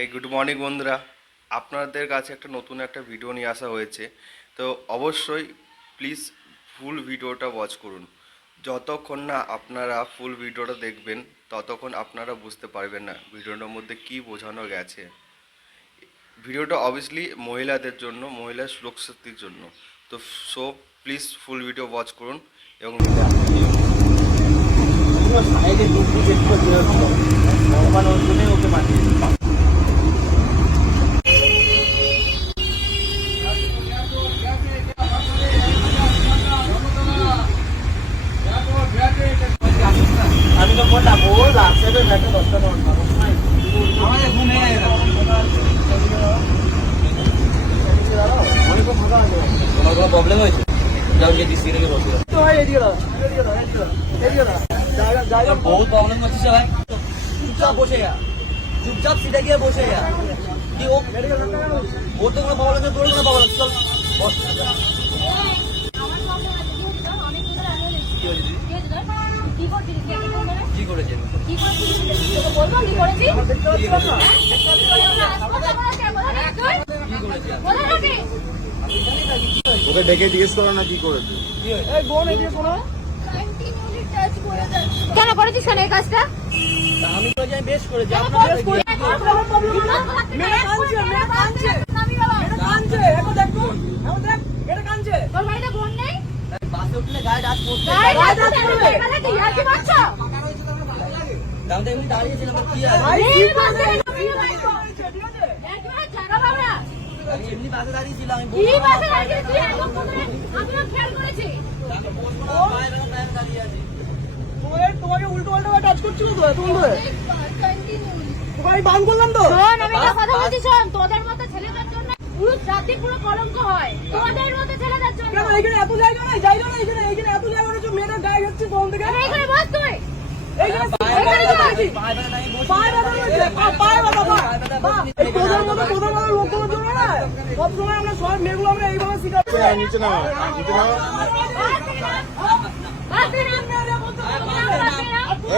এই good morning বন্ধুরা, আপনাদের কাছে নতুন একটা ভিডিও নিয়ে আসা হয়েছে। তো অবশ্যই প্লিজ ফুল ভিডিওটা ওয়াচ করুন। যতক্ষণ না আপনারা ফুল ভিডিওটা দেখবেন ততক্ষণ আপনারা বুঝতে পারবেন না ভিডিওটার মধ্যে কি বোঝানো গেছে। ভিডিওটা অবভিয়াসলি মহিলাদের জন্য, মহিলার সুরক্ষার জন্য। তো প্লিজ ফুল ভিডিও ওয়াচ করুন এবং ওকে পাঠিয়ে আমি তো বললাম ও লাগছে তো একটা 10টা আমাদের ঘুমে অনেক ফাঁকা আছে, কোনো প্রবলেম হয়েছে? যাও গিয়ে দিছি রেখে বসে তো ভাই এদিকে দাও, এদিকে দাও জায়গা বহুত প্রবলেম হচ্ছে ভাই। চুপচাপ বসে যা, চুপচাপ সিটে গিয়ে বসে যা। কি ও মেডিকেল ও তো কোনো প্রবলেম নেই, তোর কোনো প্রবলেম? চল বস। কি করেছে? ওকে ডেকে জিজ্ঞেস করো না কি করেছে। কেন করেছিস কেন এই কাজটা? আমি তো যাই বেশ করেছি। বাসে উঠলে গায়ে ডাচ পড়ছে। এমনি দাঁড়িয়েছিলাম কি আছে? আমি এমনি বাসে দাঁড়িয়েছিলাম। তোমাকে উল্টো পাল্টা টাচ করছিল তো তুমি তোমাকে বান করলাম তো। আমি কথা বলছি, শোন, তোদের মতো ছেলেদের জন্য পুরো জাতি পুরো কলঙ্ক হয়। তোদের মতো ছেলেদের জন্য কেন এখানে এত জায়গা নাই? জায়গা নাই এখানে, এখানে এত জায়গা নেই। মেয়েটা গায়ে যাচ্ছে কোন থেকে? এখানে বস তুই। তোদের মতো লোকগুলোর জন্য না সবসময় আমরা সব মেয়েগুলো আমরা এইভাবে শিখাচ্ছি। নিচে নাও, নিচে নাও।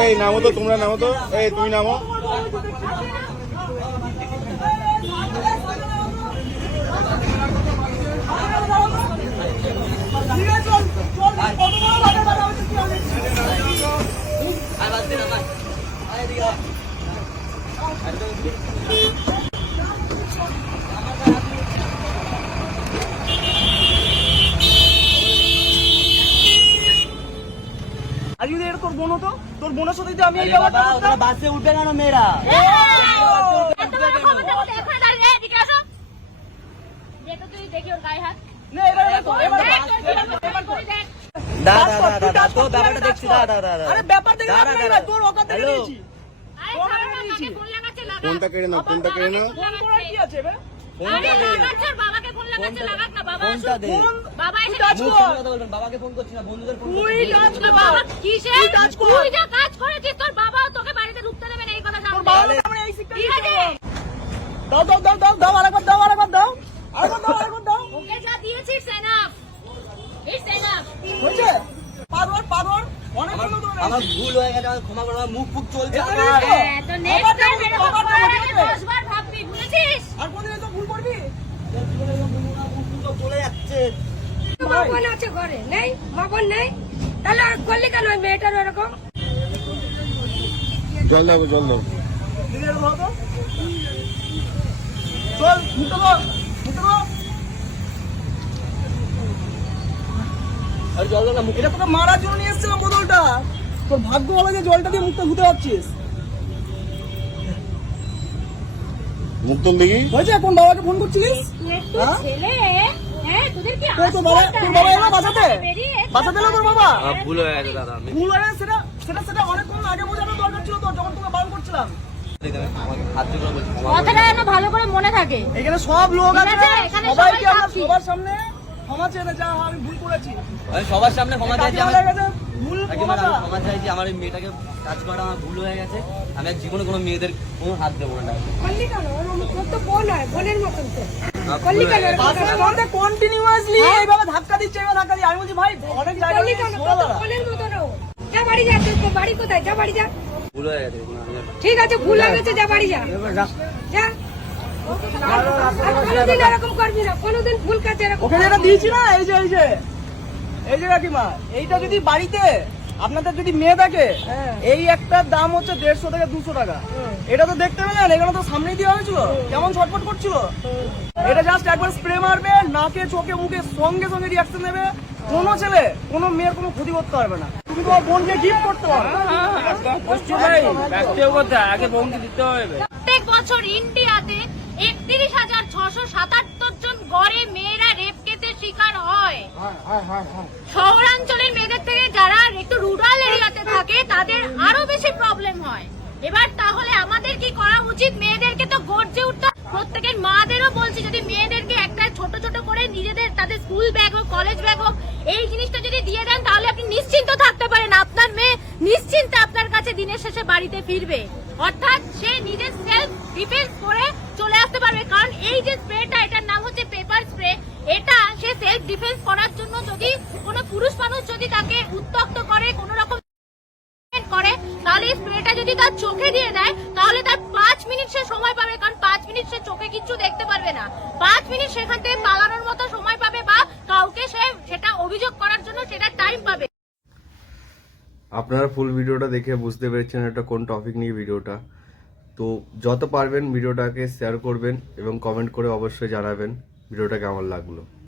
এই নামো তো, তোমরা নামো তো। এই তুমি নামো। আজকে এটা তোর বোন হতো, তোর বোনের সাথে যদি আমি এই ব্যাপারটা বাসে উঠবে কেন মেয়েরা? দেখি ওর গায়ে হাত। না এবার আরে ব্যাপার দেখে তোর অকাত দেখে নিয়েছি। কোনটা কেড়ে নাও, কোনটা কেড়ে নাও। ফোন করার কি আছে বে? বাবাকে ফোন লাগাচ্ছে, লাগাক না বাবা। কোনটা দে? বাবা এসে বাবাকে ফোন করছি না, বন্ধুদের ফোন তুই টাচ কর। বাবা কিসে? তুই কাজ কর। তুই যা কাজ করেছিস তোর বাবা তোকে বাড়িতে ঢুকতে দেবে না, এই কথা তোর জানতে। বাবা আমরা এই শিক্ষা ঠিক আছে? দাও দাও দাও দাও দাও আরেকবার দাও, আরেকবার দাও, আরেকবার দাও, আরেকবার দাও। ওকে যা দিয়েছিস এনাফ। It's enough. হয়েছে? পারওয়ার পারওয়ার অনেক ভালো তোমরা। আমার ভুল হয়ে গেছে, আমার ক্ষমা করো। আমার মুখ ফুক চলছে এটা আমার। নিয়ে তো। হ্যাঁ, তো নেক্সট টাইম এরকম আবার করার আগে ঠিক আছে। 10 বার ভাববি, বুঝেছিস? আর কোনদিন তো ভুল করবি? চলে যাচ্ছে। মা বোন আছে ঘরে, নেই? মা বোন নেই? তাহলে আর করলি কেন ওই মেয়েটার ওরকম? জল দাও, জল দাও। দিদি এটা দাও তো। চল মুখটা দাও, মুখটা দাও। আর জল দাও না মুখে। এটা তোকে মারার জন্য নিয়ে এসেছিলাম বোতলটা। তোর ভাগ্য ভালো যে জলটা দিয়ে মুখটা ধুতে পারছিস। মুখ তুল দেখি। হয়েছে? কোন বাবাকে ফোন করছিলিস? তুই একটু হ্যাঁ? ছেলে, হ্যাঁ, তোদের কি তোর বাবা, তোর বাবা এলো বাঁচাতে? বেরিয়ে বাঁচাতে এলো তোর বাবা? ভুল হয়ে গেছে দাদা। আমি ভুল হয়ে সেটা সেটা সেটা অনেকক্ষণ আগে বোঝানোর দরকার ছিল তো, যখন তোকে বারণ করছিলাম। আমার হাত জোড়া বলছি। কথাটা যেন ভালো করে মনে থাকে। এখানে সব লোক ঠিক আছে, আছে, এখানে সবাইকে সবাই আমরা সাক্ষী। সবার সামনে ক্ষমা চেয়ে যা আমি ভুল করেছি। আমি সবার সামনে ক্ষমা চাইছি। কাকিমাদের কাছে ভুল কাকিমার ক্ষমা আমি ক্ষমা চাইছি। আমার এই মেয়েটাকে কাজ করা আমার ভুল হয়ে গেছে। আমি আর জীবনে কোনো মেয়েদের কোনো হাত দেবো না। করলি কেন? ওর তো বোন হয়, বোনের মতন তো। আমার করলি ভুল কেন? হয়ে গেছে। বাসের মধ্যে কন্টিনিউয়াসলি এইভাবে ধাক্কা দিচ্ছে, এইভাবে ধাক্কা দিয়ে আমি বলছি ভাই অনেক জায়গা করলি কেন? তোর তো বোনের মতন ও। যা বাড়ি যা, তোর বাড়ি কোথায়? যা বাড়ি যা। ভুল হয়ে গেছে। ঠিক আছে, ভুল হয়ে গেছে, যা বাড়ি যা। যা। কোনোদিন এরকম করবি না, কোনোদিন ভুল কাজে এরকম ওকে যেটা দিয়েছি না, এই যে কাকিমা, এইটা যদি বাড়িতে আপনাদের যদি মেয়ে থাকে, এই একটার দাম হচ্ছে 150 থেকে 200 টাকা। এটা তো দেখতে পেলেন, এখানে তো সামনেই দেওয়া হয়েছিল, কেমন ছটফট করছিল। এটা জাস্ট একবার স্প্রে মারবে, নাকে চোখে মুখে সঙ্গে সঙ্গে রিয়াকশন দেবে। কোনো ছেলে কোনো মেয়ের কোনো ক্ষতি করতে পারবে না। তুমি তোমার বোনকে গিফট করতে পারো। প্রত্যেক বছর ইন্ডিয়াতে 31,677 জন গড়ে মেয়েরা রেপ কেসের শিকার হয়। শহরাঞ্চলের মেয়েদের থেকে যারা একটু রুরাল এরিয়াতে থাকে তাদের আরো বেশি প্রবলেম হয়। এবার তাহলে আমাদের কি করা উচিত? মেয়েদেরকে তো গর্জে উঠতে, প্রত্যেকের মাদেরও বলছি, যদি মেয়েদেরকে একটা ছোট ছোট করে নিজেদের তাদের স্কুল ব্যাগ হোক, কলেজ ব্যাগ হোক, এই জিনিসটা যদি দিয়ে দেন তাহলে আপনি নিশ্চিন্ত থাকতে পারেন, আপনার মেয়ে নিশ্চিন্তে আপনার কাছে দিনের শেষে বাড়িতে ফিরবে। অর্থাৎ সে নিজের সেলফ ডিফেন্স করে চলে আসতে পারবে। কারণ এই যে স্প্রেটা, এটার নাম হচ্ছে পেপার স্প্রে, এটা সে সেলফ ডিফেন্স করার জন্য যদি কোনো পুরুষ মানুষ যদি তাকে উত্ত্যক্ত করে, কোন রকম করে, তাহলে এই স্প্রেটা যদি তার চোখে দিয়ে দেয় তাহলে তার 5 মিনিট সে সময় পাবে। কারণ 5 মিনিট সে চোখে কিচ্ছু দেখতে পারবে না। 5 মিনিট সেখান থেকে পালানোর মতো সময় পাবে, বা কাউকে সে সেটা অভিযোগ করার জন্য সেটা টাইম পাবে। আপনারা ফুল ভিডিওটা দেখে বুঝতে পেরেছেন এটা কোন টপিক নিয়ে ভিডিওটা। তো যত পারবেন ভিডিওটাকে শেয়ার করবেন এবং কমেন্ট করে অবশ্যই জানাবেন ভিডিওটা কেমন লাগলো।